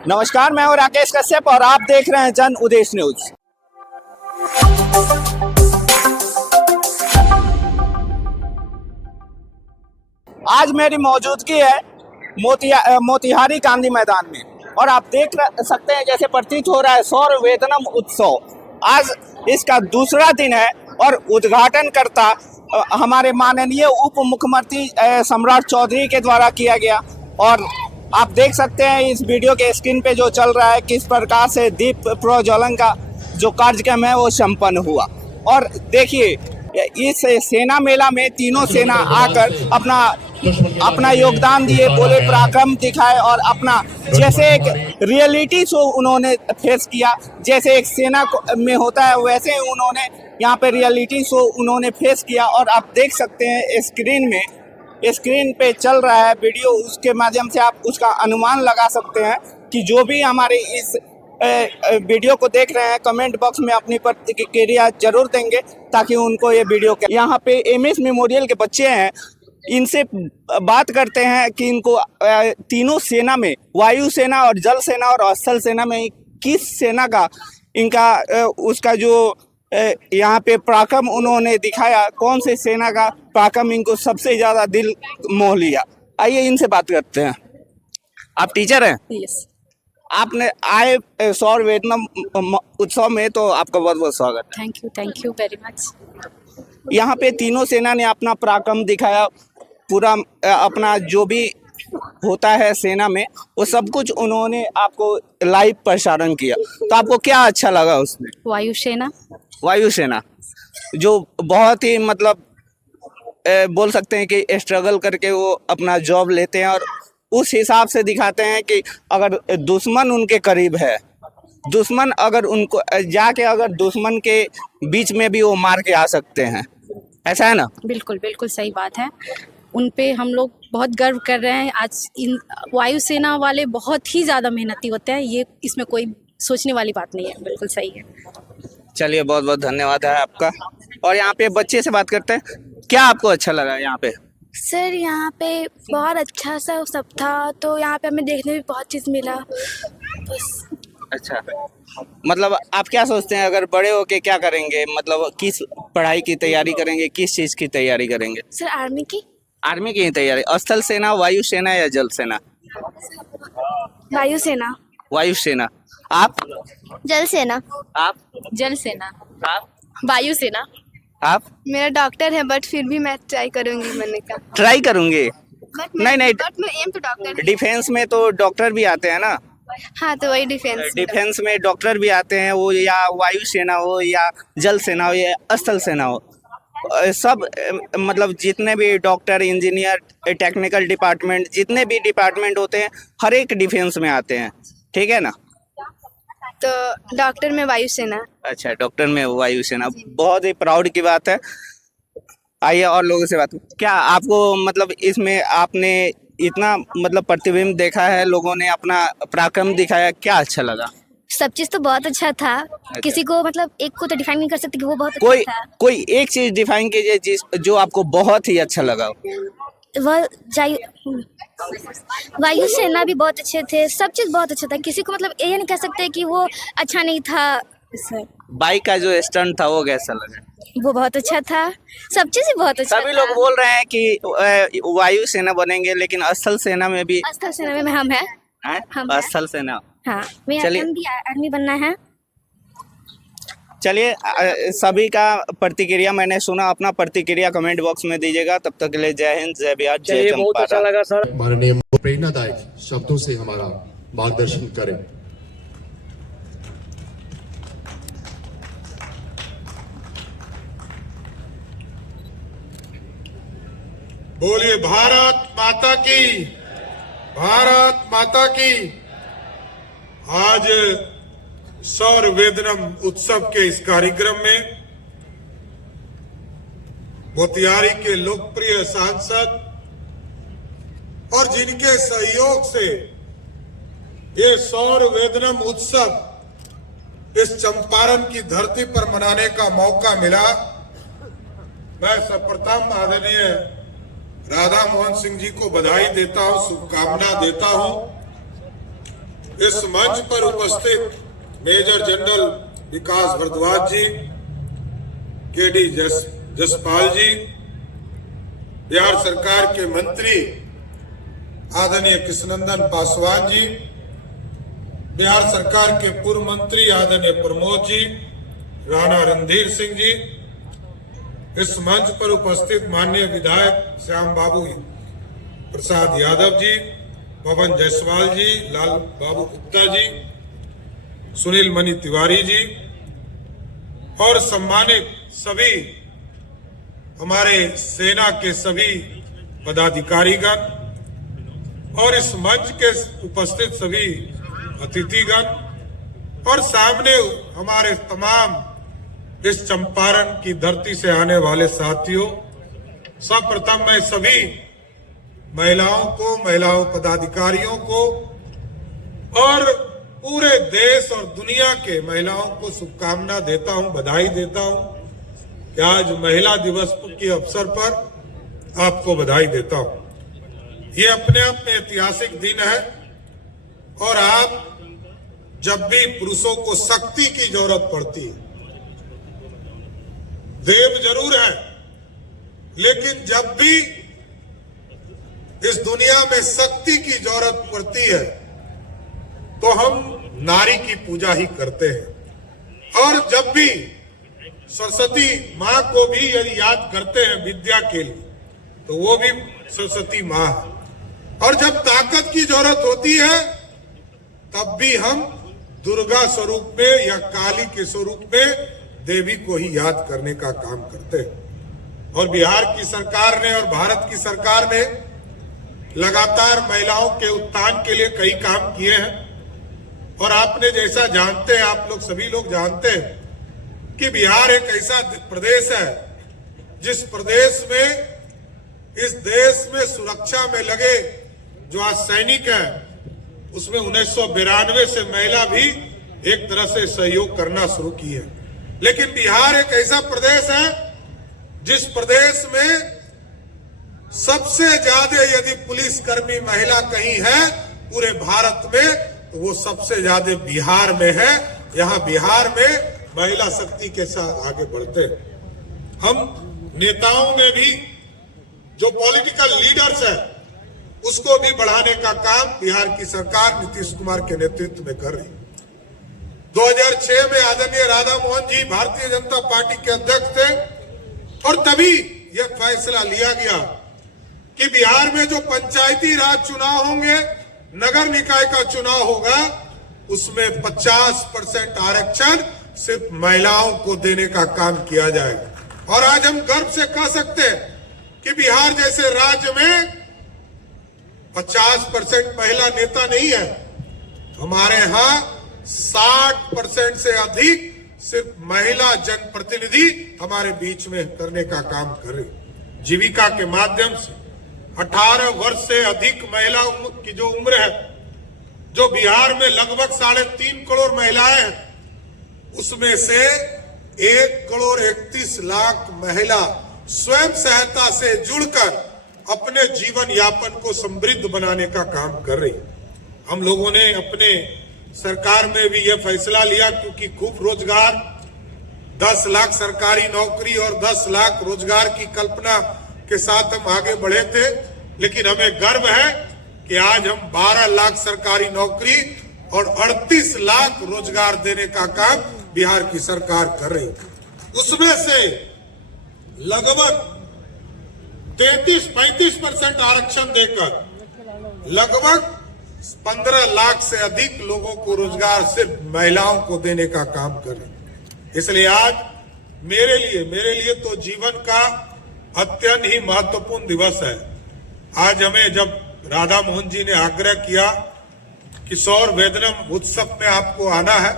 नमस्कार, मैं हूं राकेश कश्यप और आप देख रहे हैं जन उदेश न्यूज। आज मेरी मौजूदगी है मोतिहारी गांधी मैदान में और आप देख सकते हैं जैसे प्रतीत हो रहा है सौर वेदनम उत्सव। आज इसका दूसरा दिन है और उद्घाटन करता हमारे माननीय उप मुख्यमंत्री सम्राट चौधरी के द्वारा किया गया। और आप देख सकते हैं इस वीडियो के स्क्रीन पे जो चल रहा है किस प्रकार से दीप प्रज्वलन का जो कार्यक्रम है वो संपन्न हुआ। और देखिए इस सेना मेला में तीनों सेना आकर अपना योगदान दिए, बोले, पराक्रम दिखाए और अपना जैसे एक रियलिटी शो उन्होंने फेस किया, जैसे एक सेना में होता है वैसे उन्होंने यहाँ पे रियलिटी शो उन्होंने फेस किया। और आप देख सकते हैं स्क्रीन पे चल रहा है वीडियो, उसके माध्यम से आप उसका अनुमान लगा सकते हैं कि जो भी हमारे इस वीडियो को देख रहे हैं कमेंट बॉक्स में अपनी प्रतिक्रिया जरूर देंगे ताकि उनको ये वीडियो यहाँ पे एमएस मेमोरियल के बच्चे हैं, इनसे बात करते हैं कि इनको तीनों सेना में, वायुसेना और जल सेना और स्थल सेना में किस सेना का इनका उसका जो यहाँ पे पराक्रम उन्होंने दिखाया, कौन से सेना का पराक्रम इनको सबसे ज्यादा दिल मोह लिया। आइए इनसे बात करते हैं। आप टीचर हैं? यस। आपने आए सौर वेदनम उत्सव में, तो आपका बहुत बहुत स्वागत है। Thank you very much. यहाँ पे तीनों सेना ने अपना पराक्रम दिखाया, पूरा अपना जो भी होता है सेना में वो सब कुछ उन्होंने आपको लाइव प्रसारण किया। तो आपको क्या अच्छा लगा उसमें? वायुसेना जो बहुत ही मतलब बोल सकते हैं कि स्ट्रगल करके वो अपना जॉब लेते हैं और उस हिसाब से दिखाते हैं कि अगर दुश्मन उनके करीब है, दुश्मन अगर उनको जाके अगर दुश्मन के बीच में भी वो मार के आ सकते हैं, ऐसा है ना? बिल्कुल बिल्कुल सही बात है। उन पे हम लोग बहुत गर्व कर रहे हैं। आज इन वायुसेना वाले बहुत ही ज़्यादा मेहनती होते हैं, ये इसमें कोई सोचने वाली बात नहीं है। बिल्कुल सही है। चलिए, बहुत बहुत धन्यवाद है आपका। और यहाँ पे बच्चे से बात करते हैं, क्या आपको अच्छा लगा यहाँ पे? सर यहाँ पे बहुत अच्छा सा सब था, तो यहाँ पे हमें देखने में बहुत चीज़ मिला बस। अच्छा, मतलब आप क्या सोचते हैं अगर बड़े होके क्या करेंगे, मतलब किस पढ़ाई की तैयारी करेंगे, किस चीज़ की तैयारी करेंगे? सर आर्मी की ही तैयारी। स्थल सेना, वायुसेना या जल सेना? वायुसेना। वायुसेना। आप? जल सेना। आप? जल सेना। आप? वायुसेना। आप? मेरा डॉक्टर है बट फिर भी मैं ट्राई करूँगी बनने का। ट्राई करूंगे? नहीं, बट मैं एम तो डॉक्टर। डिफेंस में तो डॉक्टर भी आते हैं ना? हाँ, तो वही डिफेंस में डॉक्टर भी आते हैं, वो या वायुसेना हो या जल सेना हो या स्थल सेना हो, सब मतलब जितने भी डॉक्टर, इंजीनियर, टेक्निकल डिपार्टमेंट, जितने भी डिपार्टमेंट होते हैं हर एक डिफेंस में आते हैं, ठीक है ना? तो डॉक्टर में वायुसेना। अच्छा, डॉक्टर में वायुसेना, बहुत ही प्राउड की बात है। आइए और लोगों से बात। क्या आपको मतलब इसमें आपने इतना मतलब प्रतिबिंब देखा है, लोगों ने अपना पराक्रम दिखाया, क्या अच्छा लगा? सब चीज़ तो बहुत अच्छा था। किसी को मतलब एक को तो डिफाइन नहीं कर सकते कि वो बहुत अच्छा था। कोई एक चीज डिफाइन कीजिए जो आपको बहुत ही अच्छा लगा। वह वायुसेना भी बहुत अच्छे थे, सब चीज़ बहुत अच्छा था। किसी को मतलब ये नहीं कह सकते कि वो अच्छा नहीं था। बाइक का जो स्टंट था वो कैसा लगा? वो बहुत अच्छा था, सब चीज़ ही बहुत अच्छा। सभी लोग बोल रहे हैं कि वायुसेना बनेंगे, लेकिन स्थल सेना में भी। स्थल सेना में हम हैं। स्थल सेना। हाँ, भी आर्मी बनना है। चलिए, सभी का प्रतिक्रिया मैंने सुना, अपना प्रतिक्रिया कमेंट बॉक्स में दीजिएगा। तब तक के लिए जय हिंद, जय बिहार, जय चंपारण। बहुत अच्छा लगा सर। माननीय प्रेरणादायक शब्दों से हमारा मार्गदर्शन करें। बोलिए भारत माता की, भारत माता की। आज सौर वेदनम उत्सव के इस कार्यक्रम में मोतिहारी के लोकप्रिय सांसद और जिनके सहयोग से ये सौर वेदनम उत्सव इस चंपारण की धरती पर मनाने का मौका मिला, मैं सर्वप्रथम आदरणीय राधा मोहन सिंह जी को बधाई देता हूं, शुभकामना देता हूं। इस मंच पर उपस्थित मेजर जनरल विकास भारद्वाज जी, केडी जसपाल जी, बिहार सरकार के मंत्री आदरणीय कृष्णनंदन पासवान जी, बिहार सरकार के पूर्व मंत्री आदरणीय प्रमोद जी, राणा रणधीर सिंह जी, इस मंच पर उपस्थित माननीय विधायक श्याम बाबू प्रसाद यादव जी, पवन जायसवाल जी, लाल बाबू गुप्ता जी, सुनील मणि तिवारी जी और सम्मानित सभी हमारे सेना के सभी पदाधिकारीगण और इस मंच के उपस्थित सभी अतिथिगण और सामने हमारे तमाम इस चंपारण की धरती से आने वाले साथियों, सर्वप्रथम मैं सभी महिलाओं पदाधिकारियों को और पूरे देश और दुनिया के महिलाओं को शुभकामना देता हूं, बधाई देता हूं कि आज महिला दिवस के अवसर पर आपको बधाई देता हूं। ये अपने आप में ऐतिहासिक दिन है और आप जब भी पुरुषों को शक्ति की जरूरत पड़ती है, देव जरूर है, लेकिन जब भी इस दुनिया में शक्ति की जरूरत पड़ती है तो हम नारी की पूजा ही करते हैं। और जब भी सरस्वती माँ को भी यदि याद करते हैं विद्या के लिए, तो वो भी सरस्वती माँ है। और जब ताकत की जरूरत होती है तब भी हम दुर्गा स्वरूप में या काली के स्वरूप में देवी को ही याद करने का काम करते हैं। और बिहार की सरकार ने और भारत की सरकार ने लगातार महिलाओं के उत्थान के लिए कई काम किए हैं। और आपने जैसा जानते हैं, आप लोग सभी लोग जानते हैं कि बिहार एक ऐसा प्रदेश है जिस प्रदेश में इस देश में सुरक्षा में लगे जो आज सैनिक हैं, उसमें 1992 से महिला भी एक तरह से सहयोग करना शुरू की है। लेकिन बिहार एक ऐसा प्रदेश है जिस प्रदेश में सबसे ज्यादा यदि पुलिसकर्मी महिला कहीं है पूरे भारत में, तो वो सबसे ज्यादा बिहार में है। यहाँ बिहार में महिला शक्ति के साथ आगे बढ़ते हैं। हम नेताओं में भी जो पॉलिटिकल लीडर्स है उसको भी बढ़ाने का काम बिहार की सरकार नीतीश कुमार के नेतृत्व में कर रही है। 2006 में आदरणीय राधा मोहन जी भारतीय जनता पार्टी के अध्यक्ष थे और तभी यह फैसला लिया गया कि बिहार में जो पंचायती राज चुनाव होंगे, नगर निकाय का चुनाव होगा, उसमें 50% आरक्षण सिर्फ महिलाओं को देने का काम किया जाएगा। और आज हम गर्व से कह सकते हैं कि बिहार जैसे राज्य में 50% महिला नेता नहीं है, हमारे यहाँ 60% से अधिक सिर्फ महिला जनप्रतिनिधि हमारे बीच में करने का काम कर रही। जीविका के माध्यम से 18 वर्ष से अधिक महिला की जो उम्र है, जो बिहार में लगभग 3.5 करोड़ महिलाएं हैं, उसमें से 1,31,00,000 महिला स्वयं सहायता से जुड़कर अपने जीवन यापन को समृद्ध बनाने का काम कर रही। हम लोगों ने अपने सरकार में भी यह फैसला लिया क्योंकि खूब रोजगार, 10 लाख सरकारी नौकरी और 10 लाख रोजगार की कल्पना के साथ हम आगे बढ़े थे। लेकिन हमें गर्व है कि आज हम 12 लाख सरकारी नौकरी और 38 लाख रोजगार देने का काम बिहार की सरकार कर रही है। उसमें से लगभग 33-35% आरक्षण देकर लगभग 15 लाख से अधिक लोगों को रोजगार सिर्फ महिलाओं को देने का काम कर रहे हैं। इसलिए आज मेरे लिए तो जीवन का अत्यंत ही महत्वपूर्ण दिवस है। आज हमें जब राधा मोहन जी ने आग्रह किया कि सौर वेदनम उत्सव में आपको आना है,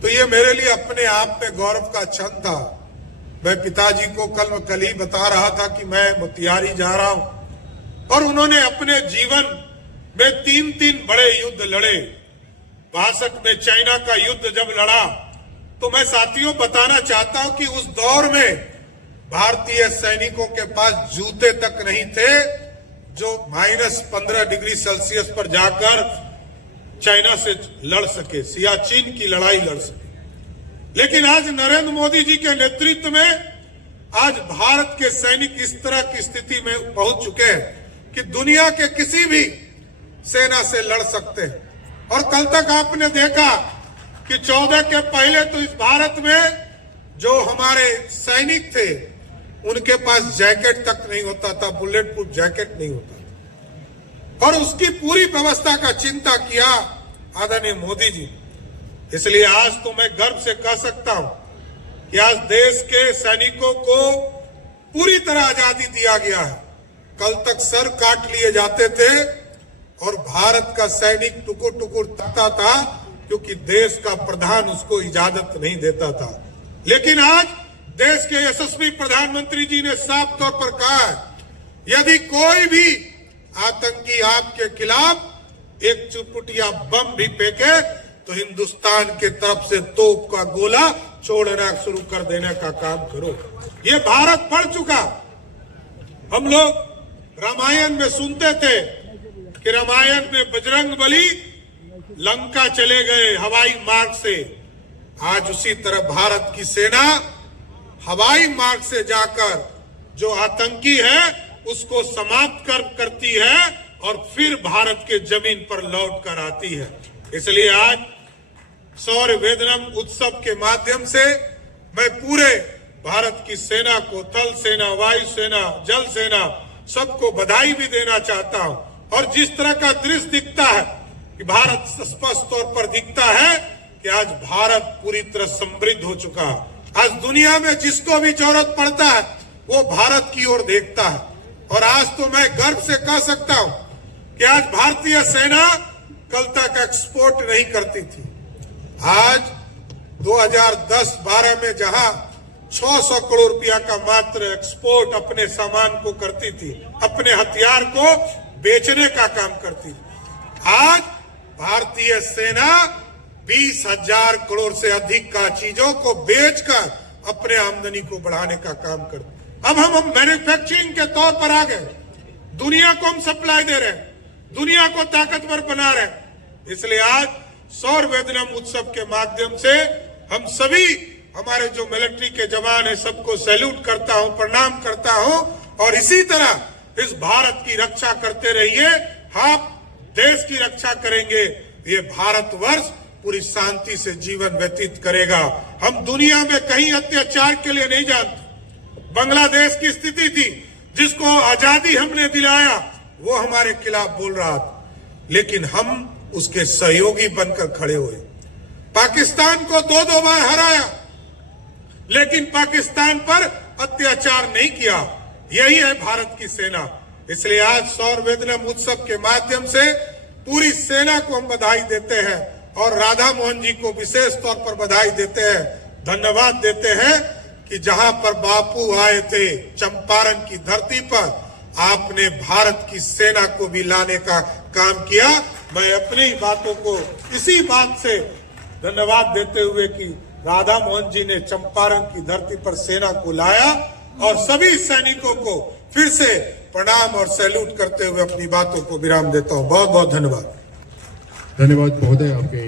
तो ये मेरे लिए अपने आप में गौरव का क्षण था। मैं पिताजी को कल ही बता रहा था कि मैं मोतिहारी जा रहा हूं और उन्होंने अपने जीवन में 3 बड़े युद्ध लड़े। 62 में चाइना का युद्ध जब लड़ा तो मैं साथियों बताना चाहता हूं कि उस दौर में भारतीय सैनिकों के पास जूते तक नहीं थे जो -15 डिग्री सेल्सियस पर जाकर चाइना से लड़ सके, सियाचिन की लड़ाई लड़ सके। लेकिन आज नरेंद्र मोदी जी के नेतृत्व में आज भारत के सैनिक इस तरह की स्थिति में पहुंच चुके हैं कि दुनिया के किसी भी सेना से लड़ सकते हैं। और कल तक आपने देखा कि 14 के पहले तो इस भारत में जो हमारे सैनिक थे उनके पास जैकेट तक नहीं होता था, बुलेट प्रूफ जैकेट नहीं होता था। और उसकी पूरी व्यवस्था का चिंता किया आदरणीय मोदी जी। इसलिए आज तो मैं गर्व से कह सकता हूं कि आज देश के सैनिकों को पूरी तरह आजादी दिया गया है। कल तक सर काट लिए जाते थे और भारत का सैनिक टुकुर टुकुर तकता था क्योंकि देश का प्रधान उसको इजाजत नहीं देता था। लेकिन आज देश के यशस्वी प्रधानमंत्री जी ने साफ तौर पर कहा है, यदि कोई भी आतंकी आपके खिलाफ एक चुटपुटिया बम भी फेंके तो हिंदुस्तान के तरफ से तोप का गोला छोड़ना शुरू कर देने का काम करो। ये भारत पढ़ चुका। हम लोग रामायण में सुनते थे कि रामायण में बजरंगबली लंका चले गए हवाई मार्ग से। आज उसी तरह भारत की सेना हवाई मार्ग से जाकर जो आतंकी है उसको समाप्त करती है और फिर भारत के जमीन पर लौट कर आती है। इसलिए आज सौर्य वेदनम उत्सव के माध्यम से मैं पूरे भारत की सेना को, थल सेना, वायु सेना, जल सेना, सबको बधाई भी देना चाहता हूं। और जिस तरह का दृश्य दिखता है कि भारत स्पष्ट तौर पर दिखता है कि आज भारत पूरी तरह समृद्ध हो चुका है। आज दुनिया में जिसको भी जरूरत पड़ता है वो भारत की ओर देखता है। और आज तो मैं गर्व से कह सकता हूं कि आज भारतीय सेना कल तक एक्सपोर्ट नहीं करती थी। आज 2010-12 में जहां 600 करोड़ रुपया का मात्र एक्सपोर्ट अपने सामान को करती थी, अपने हथियार को बेचने का काम करती थी, आज भारतीय सेना 20,000 करोड़ से अधिक का चीजों को बेचकर अपने आमदनी को बढ़ाने का काम करती। अब हम मैन्युफैक्चरिंग के तौर पर आ गए, दुनिया को हम सप्लाई दे रहे हैं, दुनिया को ताकतवर बना रहे हैं। इसलिए आज सौर वेदनम उत्सव के माध्यम से हम सभी हमारे जो मिलिट्री के जवान हैं सबको सैल्यूट करता हूं, प्रणाम करता हूं। और इसी तरह इस भारत की रक्षा करते रहिए। आप देश की रक्षा करेंगे, ये भारतवर्ष पूरी शांति से जीवन व्यतीत करेगा। हम दुनिया में कहीं अत्याचार के लिए नहीं जानते। बांग्लादेश की स्थिति थी, जिसको आजादी हमने दिलाया, वो हमारे खिलाफ बोल रहा था, लेकिन हम उसके सहयोगी बनकर खड़े हुए। पाकिस्तान को 2-2 बार हराया, लेकिन पाकिस्तान पर अत्याचार नहीं किया। यही है भारत की सेना। इसलिए आज सौर वेदनम उत्सव के माध्यम से पूरी सेना को हम बधाई देते हैं और राधा मोहन जी को विशेष तौर पर बधाई देते हैं, धन्यवाद देते हैं कि जहां पर बापू आए थे चंपारण की धरती पर, आपने भारत की सेना को भी लाने का काम किया। मैं अपनी बातों को इसी बात से धन्यवाद देते हुए कि राधा मोहन जी ने चंपारण की धरती पर सेना को लाया, और सभी सैनिकों को फिर से प्रणाम और सैल्यूट करते हुए अपनी बातों को विराम देता हूं। बहुत बहुत धन्यवाद। धन्यवाद महोदय आपके